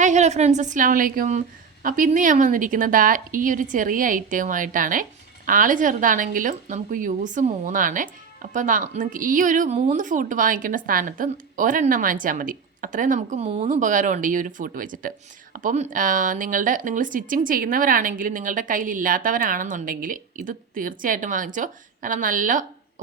Hi hello friends അസ്സാം വലൈക്കും അപ്പോൾ ഇന്ന് ഞാൻ വന്നിരിക്കുന്നത് ആ ഈ ഒരു ചെറിയ ഐറ്റവുമായിട്ടാണ് ആൾ ചെറുതാണെങ്കിലും നമുക്ക് യൂസ് മൂന്നാണ്. അപ്പോൾ നിങ്ങൾക്ക് ഈ ഒരു മൂന്ന് ഫൂട്ട് വാങ്ങിക്കേണ്ട സ്ഥാനത്ത് ഒരെണ്ണം വാങ്ങിച്ചാൽ മതി. അത്രയും നമുക്ക് മൂന്ന് ഉപകാരമുണ്ട് ഈ ഒരു ഫൂട്ട് വെച്ചിട്ട്. അപ്പം നിങ്ങളുടെ നിങ്ങൾ സ്റ്റിച്ചിങ് ചെയ്യുന്നവരാണെങ്കിൽ നിങ്ങളുടെ കയ്യിൽ ഇല്ലാത്തവരാണെന്നുണ്ടെങ്കിൽ ഇത് തീർച്ചയായിട്ടും വാങ്ങിച്ചോ. കാരണം നല്ല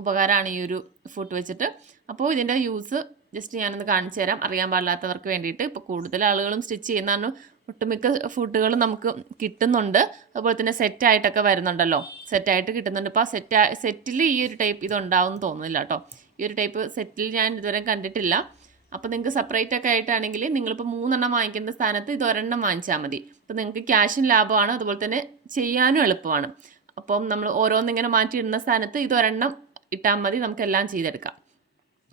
ഉപകാരമാണ് ഈ ഒരു ഫുഡ് വെച്ചിട്ട്. അപ്പോൾ ഇതിന്റെ യൂസ് ജസ്റ്റ് ഞാനൊന്ന് കാണിച്ചു തരാം. അറിയാൻ പാടില്ലാത്തവർക്ക് വേണ്ടിയിട്ട്. ഇപ്പോൾ കൂടുതൽ ആളുകളും സ്റ്റിച്ച് ചെയ്യുന്നതാണ് ഒട്ടുമിക്ക ഫുഡുകളും നമുക്ക് കിട്ടുന്നുണ്ട്. അതുപോലെ തന്നെ സെറ്റായിട്ടൊക്കെ വരുന്നുണ്ടല്ലോ. സെറ്റായിട്ട് കിട്ടുന്നുണ്ട്. ഇപ്പോൾ ആ സെറ്റ് സെറ്റിൽ ഈ ഒരു ടൈപ്പ് ഇതുണ്ടാവും തോന്നുന്നില്ല കേട്ടോ. ഈ ഒരു ടൈപ്പ് സെറ്റിൽ ഞാൻ ഇതുവരെ കണ്ടിട്ടില്ല. അപ്പോൾ നിങ്ങൾക്ക് സെപ്പറേറ്റ് ഒക്കെ ആയിട്ടാണെങ്കിൽ നിങ്ങളിപ്പോൾ മൂന്നെണ്ണം വാങ്ങിക്കേണ്ട സ്ഥാനത്ത് ഇത് ഒരെണ്ണം വാങ്ങിച്ചാൽ മതി. അപ്പോൾ നിങ്ങൾക്ക് ക്യാഷും ലാഭമാണ്. അതുപോലെ തന്നെ ചെയ്യാനും എളുപ്പമാണ്. അപ്പം നമ്മൾ ഓരോന്നിങ്ങനെ മാറ്റിയിടുന്ന സ്ഥാനത്ത് ഇത് ഒരെണ്ണം ഇട്ടാൽ മതി. നമുക്കെല്ലാം ചെയ്തെടുക്കാം.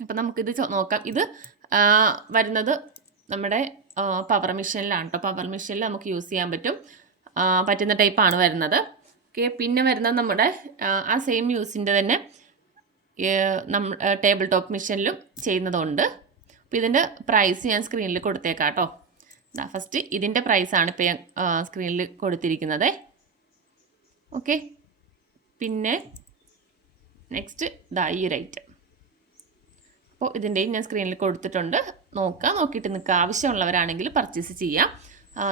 അപ്പം നമുക്കിത് നോക്കാം. ഇത് വരുന്നത് നമ്മുടെ പവർ മെഷീനിലാണ് കേട്ടോ പവർ മെഷീനിൽ നമുക്ക് യൂസ് ചെയ്യാൻ പറ്റും. പറ്റുന്ന ടൈപ്പാണ് വരുന്നത്. ഓക്കെ പിന്നെ വരുന്നത് നമ്മുടെ ആ, സെയിം യൂസിന്റെ തന്നെ നമ്മ ടേബിൾ ടോപ്പ് മെഷീനിലും ചെയ്യുന്നതുണ്ട്. അപ്പോൾ ഇതിന്റെ പ്രൈസ് ഞാൻ സ്ക്രീനിൽ കൊടുത്തേക്കാം കേട്ടോ ഫസ്റ്റ് ഇതിന്റെ പ്രൈസാണ് ഇപ്പോൾ ഞാൻ സ്ക്രീനിൽ കൊടുത്തിരിക്കുന്നത്. ഓക്കെ പിന്നെ നെക്സ്റ്റ് ഇതാ ഈ അപ്പോൾ ഇതിന്റെയും ഞാൻ സ്ക്രീനിൽ കൊടുത്തിട്ടുണ്ട്. നോക്കുക നോക്കിയിട്ട് നിങ്ങൾക്ക് ആവശ്യമുള്ളവരാണെങ്കിൽ പർച്ചേസ് ചെയ്യാം.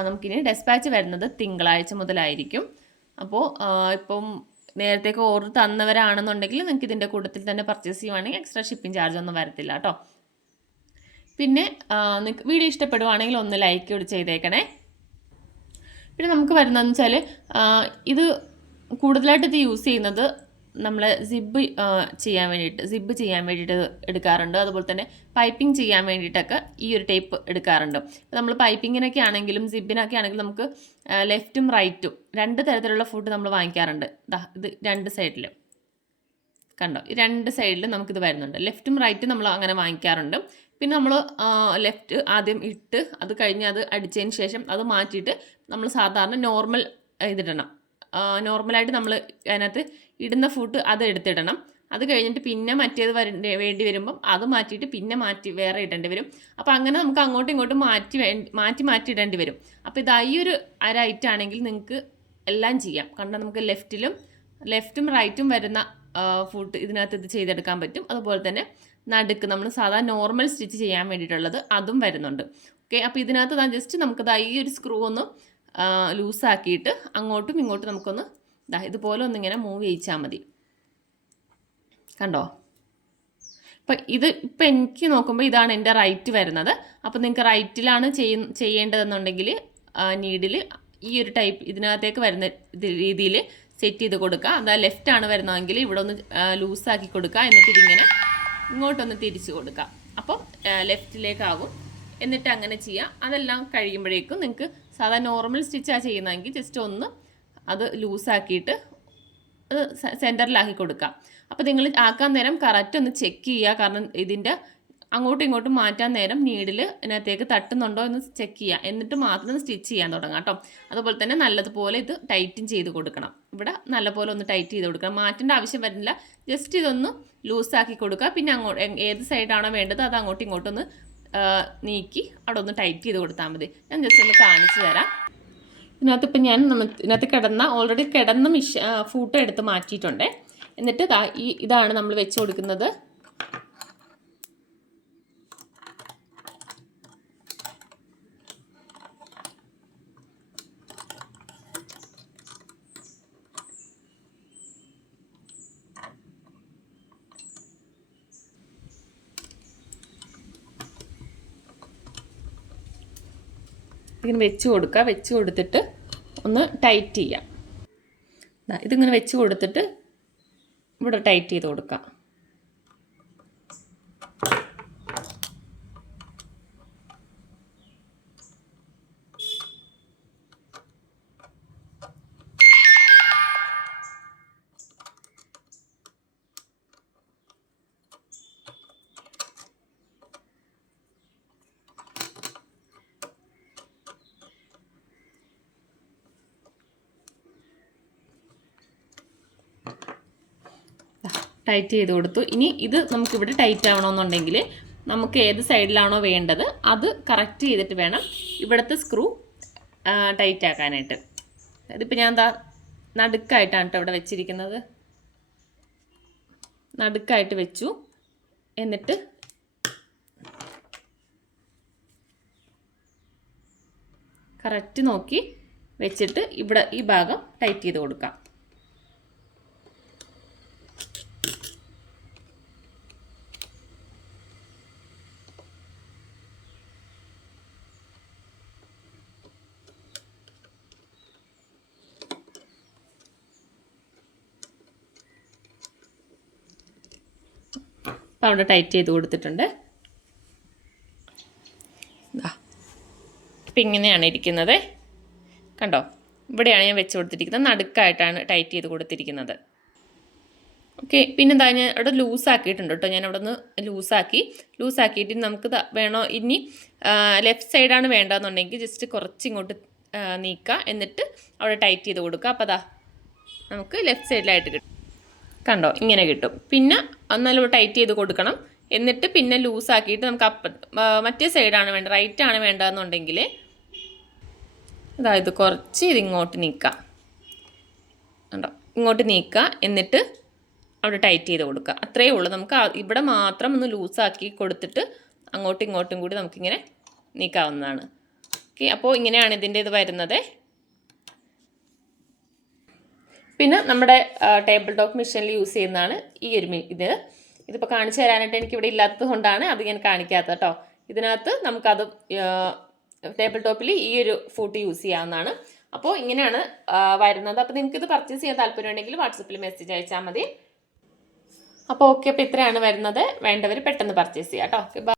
നമുക്കിനി ഡെസ്പാച്ച് വരുന്നത് തിങ്കളാഴ്ച മുതലായിരിക്കും. അപ്പോൾ ഇപ്പം നേരത്തേക്ക് ഓർഡർ തന്നവരാണെന്നുണ്ടെങ്കിൽ നിങ്ങൾക്ക് ഇതിന്റെ കൂട്ടത്തിൽ തന്നെ പർച്ചേസ് ചെയ്യുവാണെങ്കിൽ എക്സ്ട്രാ ഷിപ്പിംഗ് ചാർജ് ഒന്നും വരത്തില്ല കേട്ടോ. പിന്നെ നിങ്ങൾക്ക് വീഡിയോ ഇഷ്ടപ്പെടുവാണെങ്കിൽ ഒന്ന് ലൈക്ക് കൂടി ചെയ്തേക്കണേ. പിന്നെ നമുക്ക് വരുന്നതെന്ന് വെച്ചാൽ ഇത് കൂടുതലായിട്ട് ഇത് യൂസ് ചെയ്യുന്നത് നമ്മൾ സിബ് ചെയ്യാൻ വേണ്ടിയിട്ട് സിബ് ചെയ്യാൻ വേണ്ടിയിട്ട് എടുക്കാറുണ്ട്. അതുപോലെ തന്നെ പൈപ്പിംഗ് ചെയ്യാൻ വേണ്ടിയിട്ടൊക്കെ ഈ ഒരു ടേപ്പ് എടുക്കാറുണ്ട്. നമ്മൾ പൈപ്പിങ്ങിനൊക്കെ ആണെങ്കിലും സിബിനൊക്കെ ആണെങ്കിലും നമുക്ക് ലെഫ്റ്റും റൈറ്റും രണ്ട് തരത്തിലുള്ള ഫുഡ് നമ്മൾ വാങ്ങിക്കാറുണ്ട്. ഇത് രണ്ട് സൈഡിൽ കണ്ടോ? ഈ രണ്ട് സൈഡിൽ നമുക്കിത് വരുന്നുണ്ട്. ലെഫ്റ്റും റൈറ്റും നമ്മൾ അങ്ങനെ വാങ്ങിക്കാറുണ്ട്. പിന്നെ നമ്മൾ ലെഫ്റ്റ് ആദ്യം ഇട്ട് അത് കഴിഞ്ഞ് അത് അടിച്ചതിന് ശേഷം അത് മാറ്റിയിട്ട് നമ്മൾ സാധാരണ നോർമൽ ഇതിടണം. നോർമലായിട്ട് നമ്മൾ അതിനകത്ത് ഇടുന്ന ഫുഡ് അത് എടുത്തിടണം. അത് കഴിഞ്ഞിട്ട് പിന്നെ മറ്റേത് വരേണ്ടി വേണ്ടി വരുമ്പം അത് മാറ്റിയിട്ട് പിന്നെ മാറ്റി വേറെ ഇടേണ്ടി വരും. അപ്പോൾ അങ്ങനെ നമുക്ക് അങ്ങോട്ടും ഇങ്ങോട്ടും മാറ്റി മാറ്റി മാറ്റി ഇടേണ്ടി വരും. അപ്പോൾ ഇത് ഈ ഒരു ഐറ്റം ആണെങ്കിൽ നിങ്ങൾക്ക് എല്ലാം ചെയ്യാം. കാരണം നമുക്ക് ലെഫ്റ്റിലും ലെഫ്റ്റും റൈറ്റും വരുന്ന ഫുഡ് ഇതിനകത്ത് ഇത് ചെയ്തെടുക്കാൻ പറ്റും. അതുപോലെ തന്നെ നടുക്ക് നമ്മൾ സാധാരണ നോർമൽ സ്റ്റിച്ച് ചെയ്യാൻ വേണ്ടിയിട്ടുള്ളത് അതും വരുന്നുണ്ട്. ഓക്കെ അപ്പോൾ ഇതിനകത്ത് ജസ്റ്റ് നമുക്ക് ഈ ഒരു സ്ക്രൂ ഒന്ന് ലൂസാക്കിയിട്ട് അങ്ങോട്ടും ഇങ്ങോട്ടും നമുക്കൊന്ന് ദാ ഇതുപോലെ ഒന്നിങ്ങനെ മൂവ് ചെയ്യിച്ചാൽ മതി. കണ്ടോ? ഇപ്പം ഇത് ഇപ്പം എനിക്ക് നോക്കുമ്പോൾ ഇതാണ് എന്റെ റൈറ്റ് വരുന്നത്. അപ്പം നിങ്ങൾക്ക് റൈറ്റിലാണ് ചെയ്യ ചെയ്യേണ്ടതെന്നുണ്ടെങ്കിൽ നീഡിൽ ഈ ഒരു ടൈപ്പ് ഇതിനകത്തേക്ക് വരുന്ന രീതിയിൽ സെറ്റ് ചെയ്ത് കൊടുക്കുക. അതാ ലെഫ്റ്റ് ആണ് വരുന്നതെങ്കിൽ ഇവിടെ ഒന്ന് ലൂസാക്കി കൊടുക്കുക. എന്നിട്ട് ഇതിങ്ങനെ ഇങ്ങോട്ടൊന്ന് തിരിച്ചു കൊടുക്കുക. അപ്പം ലെഫ്റ്റിലേക്കാകും എന്നിട്ട് അങ്ങനെ ചെയ്യുക അതെല്ലാം കഴിയുമ്പോഴേക്കും നിങ്ങൾക്ക് സാധാരണ നോർമൽ സ്റ്റിച്ചാണ് ചെയ്യുന്നതെങ്കിൽ ജസ്റ്റ് ഒന്ന് അത് ലൂസാക്കിയിട്ട് സെന്ററിലാക്കി കൊടുക്കാം. അപ്പോൾ നിങ്ങൾ ആക്കാൻ നേരം കറക്റ്റ് ഒന്ന് ചെക്ക് ചെയ്യുക. കാരണം ഇതിന്റെ അങ്ങോട്ടും ഇങ്ങോട്ടും മാറ്റാൻ നേരം നീഡിൽ ഇതിനകത്തേക്ക് തട്ടുന്നുണ്ടോ എന്ന് ചെക്ക് ചെയ്യുക. എന്നിട്ട് മാത്രം സ്റ്റിച്ച് ചെയ്യാൻ തുടങ്ങാം കേട്ടോ. അതുപോലെ തന്നെ നല്ലതുപോലെ ഇത് ടൈറ്റും ചെയ്ത് കൊടുക്കണം. ഇവിടെ നല്ലപോലെ ഒന്ന് ടൈറ്റ് ചെയ്ത് കൊടുക്കണം. മാറ്റേണ്ട ആവശ്യം വരുന്നില്ല. ജസ്റ്റ് ഇതൊന്ന് ലൂസാക്കി കൊടുക്കുക. പിന്നെ അങ്ങോട്ട് ഏത് സൈഡാണോ വേണ്ടത് അത് അങ്ങോട്ടും ഇങ്ങോട്ടും ഒന്ന് നീക്കി അവിടെ ഒന്ന് ടൈറ്റ് ചെയ്ത് കൊടുത്താൽ മതി. ഞാൻ ജസ്റ്റ് ഒന്ന് കാണിച്ചു തരാം. ഇതിനകത്ത് ഇപ്പം ഞാൻ ഇതിനകത്ത് കിടന്ന ഓൾറെഡി കിടന്ന മിഷ ഫൂട്ടോ എടുത്ത് മാറ്റിയിട്ടുണ്ട്. എന്നിട്ട് ഈ ഇതാണ് നമ്മൾ വെച്ച് കൊടുക്കുന്നത്. ഇങ്ങനെ വെച്ച് കൊടുക്കുക. വെച്ച് കൊടുത്തിട്ട് ഒന്ന് ടൈറ്റ് ചെയ്യാം. ഇതിങ്ങനെ വെച്ച് കൊടുത്തിട്ട് ഇവിടെ ടൈറ്റ് ചെയ്ത് കൊടുക്കാം. ടൈറ്റ് ചെയ്ത് കൊടുത്തു. ഇനി ഇത് നമുക്കിവിടെ ടൈറ്റ് ആവണമെന്നുണ്ടെങ്കിൽ നമുക്ക് ഏത് സൈഡിലാണോ വേണ്ടത് അത് കറക്റ്റ് ചെയ്തിട്ട് വേണം ഇവിടുത്തെ സ്ക്രൂ ടൈറ്റ് ആക്കാനായിട്ട്. ഇതിപ്പോൾ ഞാൻ എന്താ നടുക്കായിട്ടാണ് കേട്ടോ ഇവിടെ വെച്ചിരിക്കുന്നത്. നടുക്കായിട്ട് വെച്ചു. എന്നിട്ട് കറക്റ്റ് നോക്കി വെച്ചിട്ട് ഇവിടെ ഈ ഭാഗം ടൈറ്റ് ചെയ്ത് കൊടുക്കാം. അപ്പോൾ അവിടെ ടൈറ്റ് ചെയ്ത് കൊടുത്തിട്ടുണ്ട്. അപ്പം ഇങ്ങനെയാണ് ഇരിക്കുന്നത്. കണ്ടോ? ഇവിടെയാണ് ഞാൻ വെച്ച് കൊടുത്തിരിക്കുന്നത്. നടുക്കായിട്ടാണ് ടൈറ്റ് ചെയ്ത് കൊടുത്തിരിക്കുന്നത്. ഓക്കെ പിന്നെന്താ ഞാൻ അവിടെ ലൂസാക്കിയിട്ടുണ്ട് കേട്ടോ. ഞാൻ അവിടെ നിന്ന് ലൂസാക്കി ലൂസാക്കിയിട്ട് നമുക്ക് വേണോ? ഇനി ലെഫ്റ്റ് സൈഡാണ് വേണ്ടതെന്നുണ്ടെങ്കിൽ ജസ്റ്റ് കുറച്ച് ഇങ്ങോട്ട് നീക്കുക. എന്നിട്ട് അവിടെ ടൈറ്റ് ചെയ്ത് കൊടുക്കുക. അപ്പോൾ അതാ നമുക്ക് ലെഫ്റ്റ് സൈഡിലായിട്ട് കിട്ടും. കണ്ടോ ഇങ്ങനെ കിട്ടും. പിന്നെ നല്ല ടൈറ്റ് ചെയ്ത് കൊടുക്കണം. എന്നിട്ട് പിന്നെ ലൂസാക്കിയിട്ട് നമുക്ക് അപ്പ മറ്റേ സൈഡാണ് വേണ്ടത്. റൈറ്റ് ആണ് വേണ്ടതെന്നുണ്ടെങ്കിൽ അതായത് കുറച്ച് ഇത് ഇങ്ങോട്ട് നീക്കാം. കണ്ടോ ഇങ്ങോട്ട് നീക്കുക എന്നിട്ട് അവിടെ ടൈറ്റ് ചെയ്ത് കൊടുക്കുക അത്രയേ ഉള്ളൂ. നമുക്ക് ഇവിടെ മാത്രം ഒന്ന് ലൂസാക്കി കൊടുത്തിട്ട് അങ്ങോട്ടും ഇങ്ങോട്ടും കൂടി നമുക്കിങ്ങനെ നീക്കാവുന്നതാണ്. ഓക്കെ അപ്പോൾ ഇങ്ങനെയാണ് ഇതിന്റെ ഇത് വരുന്നത്. പിന്നെ നമ്മുടെ ടേബിൾ ടോപ്പ് മെഷീനിൽ യൂസ് ചെയ്യുന്നതാണ് ഈ ഒരു ഇത്. ഇതിപ്പോൾ കാണിച്ചു തരാനായിട്ട് എനിക്ക് ഇവിടെ ഇല്ലാത്തത് കൊണ്ടാണ് അത് ഞാൻ കാണിക്കാത്തത് കേട്ടോ. ഇതിനകത്ത് നമുക്കത് ടേബിൾ ടോപ്പിൽ ഈ ഒരു ഫുഡ് യൂസ് ചെയ്യാവുന്നതാണ്. അപ്പോൾ ഇങ്ങനെയാണ് വരുന്നത്. അപ്പോൾ നിങ്ങൾക്ക് ഇത് പർച്ചേസ് ചെയ്യാൻ താല്പര്യമുണ്ടെങ്കിൽ വാട്സപ്പിൽ മെസ്സേജ് അയച്ചാൽ മതി. അപ്പോൾ ഓക്കെ അപ്പോൾ ഇത്രയാണ് വരുന്നത്. വേണ്ടവർ പെട്ടെന്ന് പർച്ചേസ് ചെയ്യാം കേട്ടോ.